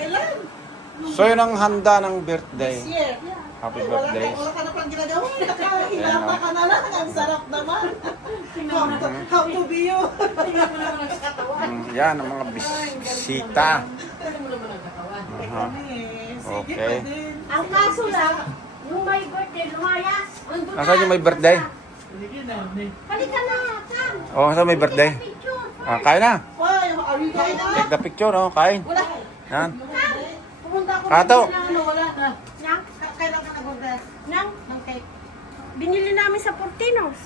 Kailan? So yun ang handa ng birthday. This year. Happy Wala birthday. wala ka na pang ginagawa. Nakahilata ka na lang. Ang sarap naman. How to be you. Yan ang mga bisita. Aha. Sige Okay. pa din. Ang kaso lang, yung may birthday, lumayas. Nasaan yung may birthday? Halika na, Sam. Oh, nasaan may birthday? Picture. Kain na. Why? Are you going na? Take the picture, oh. Kain. Wala. Yan. Pumunta ako. Kato. Wala na. Nang, Kailan ka nag-order nang, ng cake? binili namin sa Portinos.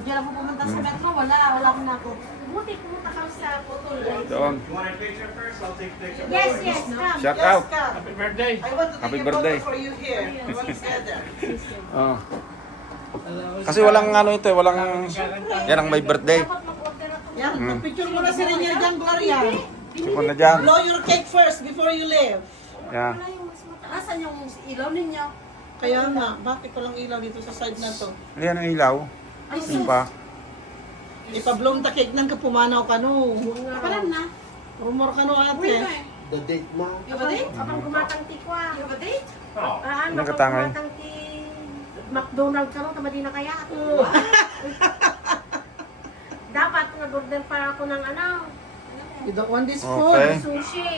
Diyan ako pumunta sa metro. Wala akong nako. Buti pumunta kami sa Putol. Doon. You want a picture first? I'll take a picture. Yes, yes, come. Shout out. Happy birthday. I want to Happy take a birthday. photo for you here. Together. Oh. Kasi walang ano ito, walang... Yan ang may birthday. Dapat mag-order ako. Yan, picture mo na si Renier dyan, Gloria. Sipon na dyan. Blow your cake first before you leave. Yan. Wala yung mas mataas. Asan yung ilaw ninyo? Kaya nga, bakit walang ilaw dito sa side na to? Yan ang ilaw. Ay, Ano pa? Ipa-blow ta cake nang kapumanaw ka no. Kapalan na. Rumor ka no ate. The date na. Kapag gumatang tikwa. Oh. Ano Anong katangay? gumatang ti... McDonald's ka no, tamadi na kaya. Dapat nag-order pa ako ng ano, You don't want this food? Okay. sushi.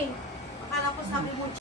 Akala ko sabi mo